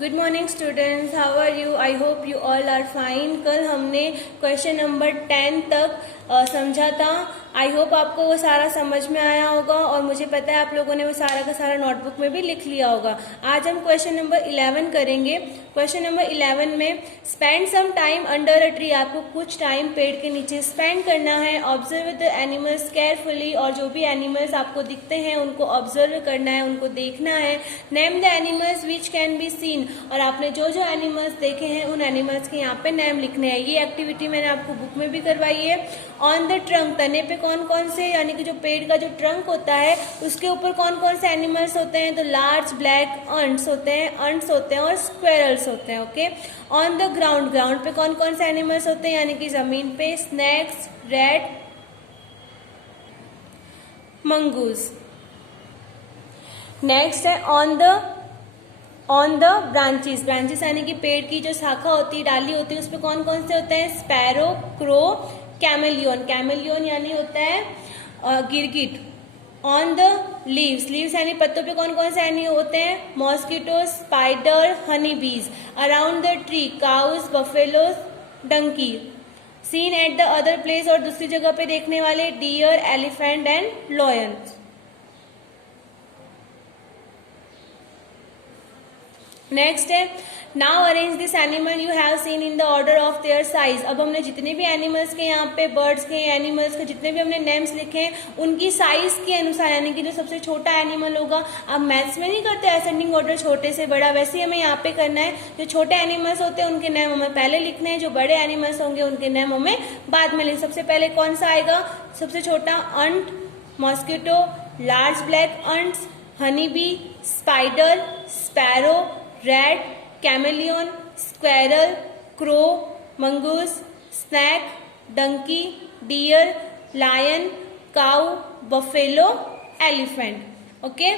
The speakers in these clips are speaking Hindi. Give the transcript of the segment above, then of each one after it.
Good morning students, how are you? I hope you all are fine. कल हमने क्वेश्चन नंबर 10 तक समझा था। आई होप आपको वो सारा समझ में आया होगा और मुझे पता है आप लोगों ने वो सारा का सारा नोटबुक में भी लिख लिया होगा। आज हम क्वेश्चन नंबर 11 करेंगे। क्वेश्चन नंबर 11 में spend some time under a tree, आपको कुछ टाइम पेड़ के नीचे स्पेंड करना है। ऑब्जर्व द एनिमल्स केयरफुली, और जो भी एनिमल्स आपको दिखते हैं उनको ऑब्जर्व करना है, उनको देखना है। Name the animals which can be seen, और आपने जो जो एनिमल्स देखे हैं उन एनिमल्स के यहाँ पे नेम लिखने हैं। ये एक्टिविटी मैंने आपको बुक में भी करवाई है। ऑन द ट्रंक, तने पे कौन कौन से, यानी कि जो पेड़ का जो ट्रंक होता है उसके ऊपर कौन कौन से एनिमल्स होते हैं, तो लार्ज ब्लैक अंट्स होते हैं और स्क्वेरल्स होते हैं। Okay. On the ground, ground पे कौन कौन से एनिमल्स होते हैं, यानी कि जमीन पे स्नैक्स, रैट, मंगूज। नेक्स्ट है ऑन द ब्रांचेस, ब्रांचेस यानी कि पेड़ की जो शाखा होती है, डाली होती है, उस पर कौन कौन से होते हैं, स्पैरो, क्रो, कैमेलियन। कैमेलियन यानी होता है गिरगिट। ऑन द लीव्स, लीव्स यानी पत्तों पे कौन कौन से एनिमल होते हैं, mosquito, spider, honey bees. Around the tree, cows, buffaloes, donkey. Seen at the other place, और दूसरी जगह पे देखने वाले deer, elephant and lion. Next है now arrange this animal you have seen in the order of their size. अब हमने जितने भी एनिमल्स के यहाँ पे, बर्ड्स के, एनिमल्स के जितने भी हमने नेम्स लिखे हैं उनकी साइज के अनुसार, यानी कि जो सबसे छोटा एनिमल होगा, अब मैथ्स में नहीं करते असेंडिंग ऑर्डर छोटे से बड़ा, वैसे ही हमें यहाँ पे करना है। जो छोटे एनिमल्स होते हैं उनके नेम हमें पहले लिखने हैं, जो बड़े एनिमल्स होंगे उनके नेम हमें बाद में लिखने। सबसे पहले कौन सा आएगा, सबसे छोटा ant, mosquito, large black ants, honey bee, spider, sparrow, rat, chameleon, squirrel, crow, mongoose, snake, donkey, deer, lion, cow, buffalo, elephant. Okay.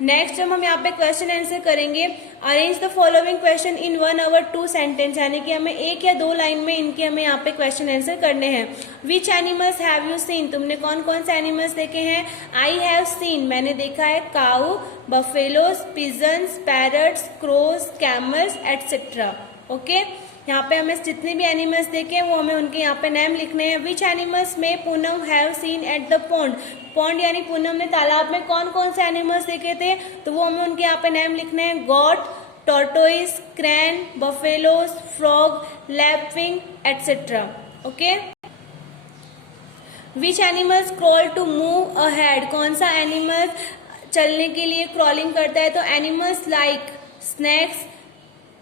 Next जब हम यहाँ पे क्वेश्चन आंसर करेंगे, arrange the following question in 1 और 2 सेंटेंस, यानी कि हमें एक या दो लाइन में इनके हमें यहाँ पे क्वेश्चन आंसर करने हैं। विच एनिमल्स हैव यू सीन, तुमने कौन कौन से एनिमल्स देखे हैं। आई हैव सीन, मैंने देखा है cow, buffaloes, pigeons, parrots, crows, camels etcetera. Okay. यहाँ पे हमें जितने भी एनिमल्स देखे हैं वो हमें उनके यहाँ पे नेम लिखने हैं। विच एनिमल्स में Poonam have seen at the pond, pond यानी पूनम ने तालाब में कौन कौन से एनिमल्स देखे थे, तो वो हमें उनके यहाँ पे नेम लिखने हैं। Goat, tortoise, crane, buffaloes, frog, lapwing etcetera. Okay. Which animals crawl to move ahead, कौन सा एनिमल चलने के लिए क्रॉलिंग करता है, तो animals like snakes,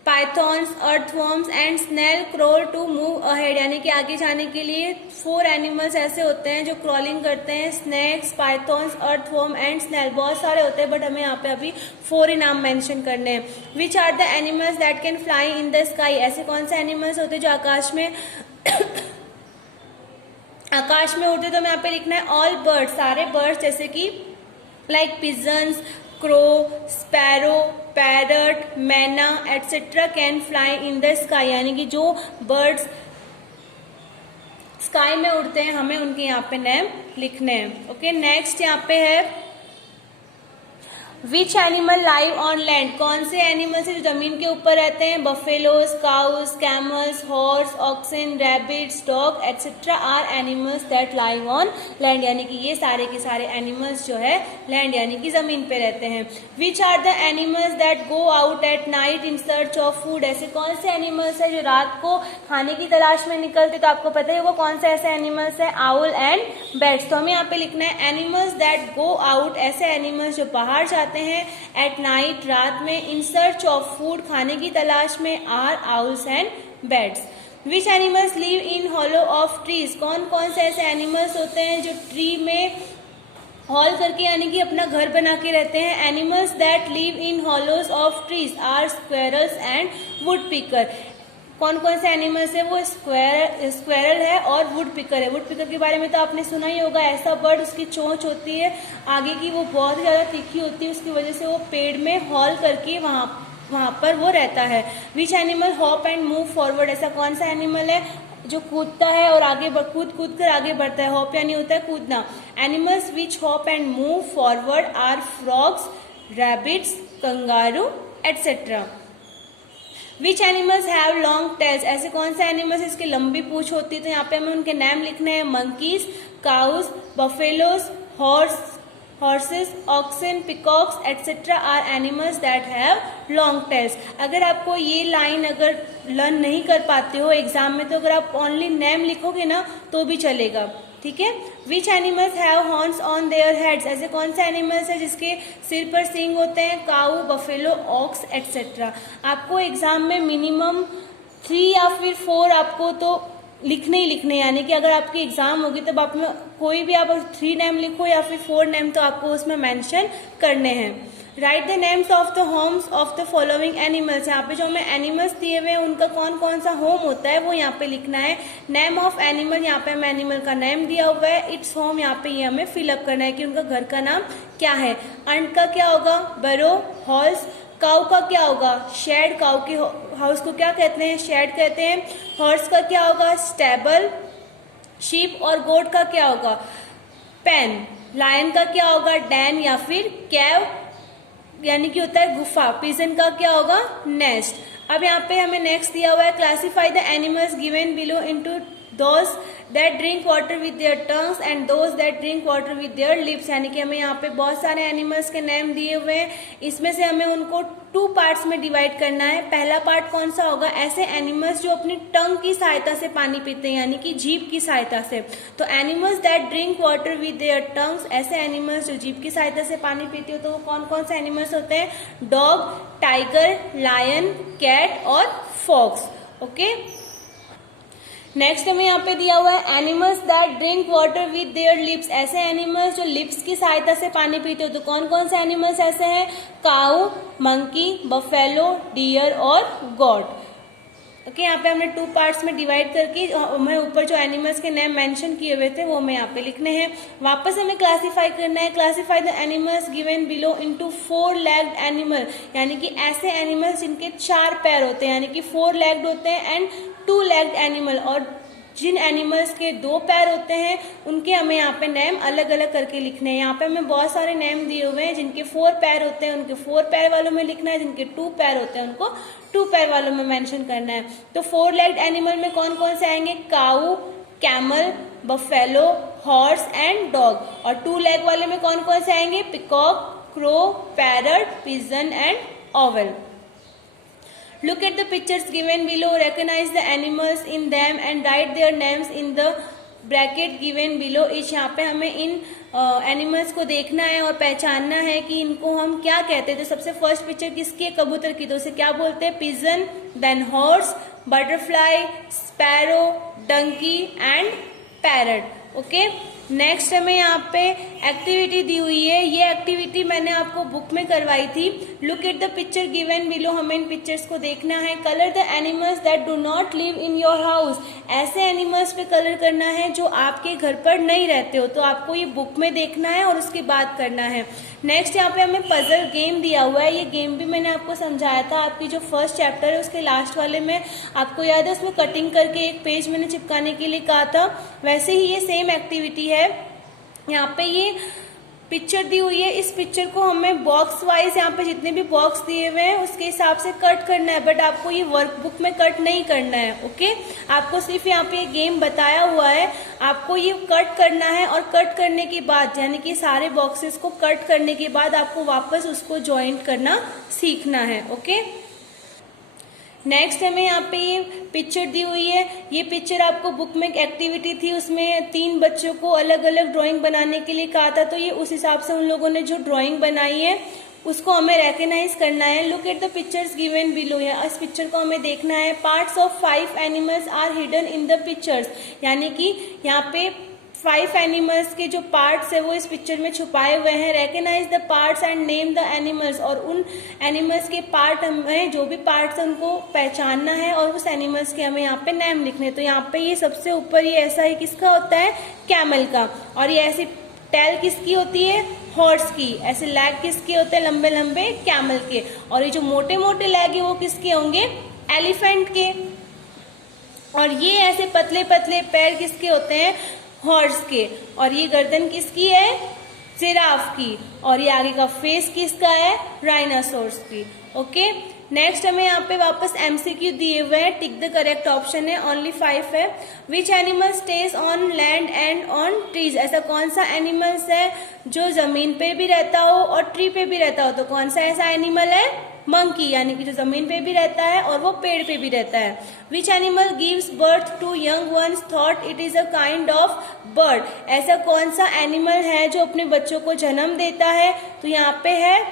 pythons, earthworms and snail crawl to move ahead, यानी कि आगे जाने के लिए 4 एनिमल्स ऐसे होते हैं जो क्रॉलिंग करते हैं। Snakes, pythons, earthworm and snail, बहुत सारे होते हैं बट हमें यहाँ पे अभी 4 ही नाम मेंशन करने हैं। Which are the animals that can fly in the sky, ऐसे कौन से एनिमल्स होते हैं जो आकाश में आकाश में उड़ते, तो हमें यहाँ पे लिखना है ऑल बर्ड्स, सारे बर्ड्स, जैसे कि like pigeons, crow, sparrow, parrot, myna etcetera can fly in the sky, यानी कि जो बर्ड्स स्काई में उड़ते हैं हमें उनके यहाँ पे नेम लिखने हैं। ओके। नेक्स्ट यहाँ पे है which animal live on land, कौन से एनिमल्स है जो जमीन के ऊपर रहते हैं। Buffaloes, cows, camels, horse, oxen, rabbits, dog etcetera are animals that live on land, यानी कि ये सारे के सारे एनिमल्स जो है लैंड यानी कि जमीन पे रहते हैं। Which are the animals that go out at night in search of food, ऐसे कौन से एनिमल्स है जो रात को खाने की तलाश में निकलते, तो आपको पता है वो कौन से ऐसे एनिमल्स है, आउल एंड बैट्स। तो हमें यहाँ पे लिखना है एनिमल्स दैट गो आउट, ऐसे एनिमल्स जो बाहर जाते हैं एट नाइट, रात में, इन सर्च ऑफ फूड, खाने की तलाश में, are owls and bats. Which animals live in hollow of trees, कौन कौन से ऐसे एनिमल्स होते हैं जो ट्री में हॉल करके यानी कि अपना घर बना के रहते हैं। Animals that live in hollows of trees are squirrels and wood picker, कौन कौन से एनिमल्स है, वो स्क्वेरल है और वुड पिकर है। वुड पिकर के बारे में तो आपने सुना ही होगा, ऐसा बर्ड, उसकी चोंच होती है आगे की, वो बहुत ही ज्यादा तीखी होती है, उसकी वजह से वो पेड़ में हॉल करके वहां पर वो रहता है। Which animal hop and move forward, ऐसा कौन सा एनिमल है जो कूदता है और आगे कूद कर आगे बढ़ता है। हॉप यानी होता है कूदना। Animals which hop and move forward are frogs, rabbits, kangaroo etcetera. Which animals have long tails, ऐसे कौन से एनिमल्स इसकी लंबी पूंछ होती है, तो यहाँ पे हमें उनके नाम लिखने हैं। Monkeys, cows, buffaloes, horses, oxen, peacocks, etc. are animals that have long tails. अगर आपको ये लाइन अगर लर्न नहीं कर पाते हो एग्जाम में, तो अगर आप ओनली नेम लिखोगे ना तो भी चलेगा, ठीक है। विच animals have horns on their heads, ऐसे कौन से एनिमल्स है जिसके सिर पर सींग होते हैं। काऊ, बफेलो, ऑक्स एटसेट्रा। आपको एग्जाम में मिनिमम 3 या फिर 4 आपको तो लिखने ही लिखने, यानी कि अगर आपकी एग्जाम होगी तब आप में कोई भी आप 3 नेम लिखो या फिर 4 नेम तो आपको उसमें मेंशन करने हैं। Right the names of the homes of the following animals, यहाँ पे जो हमें एनिमल्स दिए हुए हैं उनका कौन कौन सा होम होता है वो यहाँ पे लिखना है। नेम ऑफ एनिमल, यहाँ पे हमें एनिमल का नेम दिया हुआ है। इट्स होम, यहाँ पे ये हमें फिलअप करना है कि उनका घर का नाम क्या है। अंट का क्या होगा, बरो, हॉल्स। काऊ का क्या होगा, शेड, काऊ के हाउस को क्या कहते हैं, शेड कहते हैं। हॉर्स का क्या होगा, स्टेबल। शीप और गोट का क्या होगा, पेन। लायन का क्या होगा, डैन या फिर कैव, यानी कि होता है गुफा। पिजन का क्या होगा, नेस्ट। अब यहाँ पे हमें नेक्स्ट दिया हुआ है, classify the animals given below into those that drink water with their tongues and those that drink water with their lips, यानी कि हमें यहाँ पे बहुत सारे एनिमल्स के नेम दिए हुए हैं। इसमें से हमें उनको 2 पार्ट्स में डिवाइड करना है। पहला पार्ट कौन सा होगा, ऐसे एनिमल्स जो अपनी टंग की सहायता से पानी पीते हैं, यानी कि जीभ की सहायता से। तो animals that drink water with their tongues, ऐसे एनिमल्स जो जीभ की सहायता से पानी पीते हो, तो वो कौन कौन से एनिमल्स होते हैं, डॉग, टाइगर, लायन, कैट और फॉक्स। ओके, नेक्स्ट हमें यहाँ पे दिया हुआ है animals that drink water with their lips, ऐसे एनिमल्स जो लिप्स की सहायता से पानी पीते हो, तो कौन कौन से एनिमल्स ऐसे हैं, काऊ, मंकी, बफेलो, डियर और गॉट। ओके, यहाँ पे हमने 2 पार्ट्स में डिवाइड करके हमें ऊपर जो एनिमल्स के नेम मेंशन किए हुए थे वो हमें यहाँ पे लिखने हैं। वापस हमें क्लासिफाई करना है, classify the animals given below into 4 legged animal, यानी कि ऐसे एनिमल्स जिनके 4 पैर होते हैं, यानी कि 4 लेग्ड होते हैं, एंड 2 लेग्ड एनिमल, और जिन एनिमल्स के 2 पैर होते हैं उनके हमें यहाँ पे नेम अलग अलग करके लिखने हैं। यहाँ पे हमें बहुत सारे नेम दिए हुए हैं, जिनके 4 पैर होते हैं उनके 4 पैर वालों में लिखना है, जिनके 2 पैर होते हैं उनको 2 पैर वालों में मेंशन करना है। तो 4 लेग्ड एनिमल में कौन कौन से आएंगे, cow, camel, buffalo, horse and dog. और 2 लेग वाले में कौन कौन से आएंगे, peacock, crow, parrot, pigeon and owl. Look at the pictures given below, recognize the animals in them and write their names in the bracket given below each। यहाँ पे हमें इन एनिमल्स को देखना है और पहचानना है कि इनको हम क्या कहते हैं। तो सबसे फर्स्ट पिक्चर किसकी है, कबूतर की, तो उसे क्या बोलते हैं, pigeon, then horse, butterfly, sparrow, donkey and parrot. Okay, next हमें यहाँ पे एक्टिविटी दी हुई है, ये एक्टिविटी मैंने आपको बुक में करवाई थी। Look at the picture given below, हमें इन पिक्चर्स को देखना है। Colour the animals that do not live in your house, ऐसे एनिमल्स पे कलर करना है जो आपके घर पर नहीं रहते हो, तो आपको ये बुक में देखना है और उसके बाद करना है। नेक्स्ट यहाँ पे हमें पजल गेम दिया हुआ है, ये गेम भी मैंने आपको समझाया था आपकी जो फर्स्ट चैप्टर है उसके लास्ट वाले में, आपको याद है उसमें कटिंग करके एक पेज मैंने चिपकाने के लिए कहा था, वैसे ही ये सेम एक्टिविटी है। यहाँ पे ये पिक्चर दी हुई है, इस पिक्चर को हमें बॉक्स वाइज यहाँ पे जितने भी बॉक्स दिए हुए हैं उसके हिसाब से कट करना है, बट आपको ये वर्कबुक में कट नहीं करना है। ओके, आपको सिर्फ यहाँ पे गेम बताया हुआ है, आपको ये कट करना है और कट करने के बाद, यानी कि सारे बॉक्सेस को कट करने के बाद आपको वापस उसको ज्वाइंट करना सीखना है। ओके, नेक्स्ट हमें यहाँ पे ये पिक्चर दी हुई है, ये पिक्चर आपको बुक में एक एक्टिविटी थी, उसमें 3 बच्चों को अलग अलग ड्राइंग बनाने के लिए कहा था, तो ये उस हिसाब से उन लोगों ने जो ड्राइंग बनाई है उसको हमें रिकॉग्नाइज करना है। Look at the pictures given below, इस पिक्चर को हमें देखना है। Parts of 5 animals are hidden in the pictures, यानी कि यहाँ पे 5 एनिमल्स के जो पार्ट्स है वो इस पिक्चर में छुपाए हुए हैं। Recognise the parts and name the animals, और उन एनिमल्स के पार्ट हमें जो भी पार्ट्स हैं उनको पहचानना है और उस एनिमल्स के हमें यहाँ पे नेम लिखने हैं। तो यहाँ पे ये सबसे ऊपर ये ऐसा ही किसका होता है, कैमल का, और ये ऐसी टेल किसकी होती है, हॉर्स की, ऐसे लेग किसके होते हैं, लंबे लंबे कैमल के, और ये जो मोटे मोटे लेग है वो किसके होंगे, एलिफेंट के, और ये ऐसे पतले पतले पैर किसके होते हैं, हॉर्स के, और ये गर्दन किसकी है, जिराफ की, और ये आगे का फेस किसका है, राइनासोर्स की। ओके, नेक्स्ट हमें यहाँ पे वापस MCQ दिए हुए हैं, टिक द करेक्ट ऑप्शन है, ओनली 5 है। Which animal stage on land and on trees, ऐसा कौन सा एनिमल्स है जो जमीन पे भी रहता हो और ट्री पे भी रहता हो, तो कौन सा ऐसा एनिमल है, मंकी, यानी कि जो जमीन पे भी रहता है और वो पेड़ पे भी रहता है। Which animal gives birth to young ones thought it is a kind of bird, ऐसा कौन सा एनिमल है जो अपने बच्चों को जन्म देता है, तो यहाँ पे है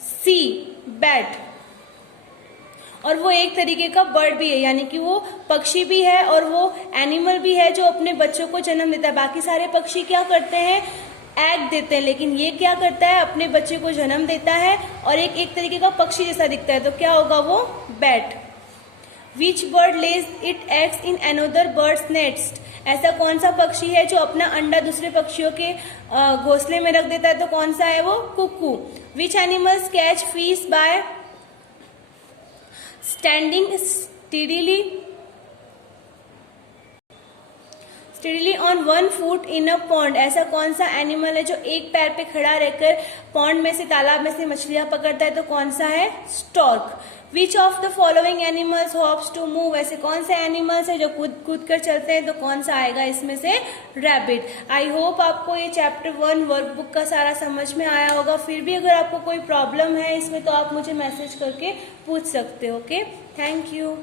सी, बैट, और वो एक तरीके का बर्ड भी है, यानी कि वो पक्षी भी है और वो एनिमल भी है जो अपने बच्चों को जन्म देता है। बाकी सारे पक्षी क्या करते हैं, एग देते हैं, लेकिन ये क्या करता है, अपने बच्चे को जन्म देता है और एक तरीके का पक्षी जैसा दिखता है, तो क्या होगा वो, bat. Which bird lays it eggs in another birds nest, ऐसा कौन सा पक्षी है जो अपना अंडा दूसरे पक्षियों के घोंसले में रख देता है, तो कौन सा है वो, cuckoo. Which animals catch fish by standing steadily on 1 foot in a pond, ऐसा कौन सा एनिमल है जो एक पैर पे खड़ा रहकर पॉन्ड में से, तालाब में से मछलियां पकड़ता है, तो कौन सा है, stork. Which of the following animals hops to move, ऐसे कौन से एनिमल्स है जो कूद कर चलते हैं, तो कौन सा आएगा इसमें से, रैबिट। आई होप आपको ये चैप्टर 1 वर्कबुक का सारा समझ में आया होगा। फिर भी अगर आपको कोई प्रॉब्लम है इसमें तो आप मुझे मैसेज करके पूछ सकते हो। Okay, thank you.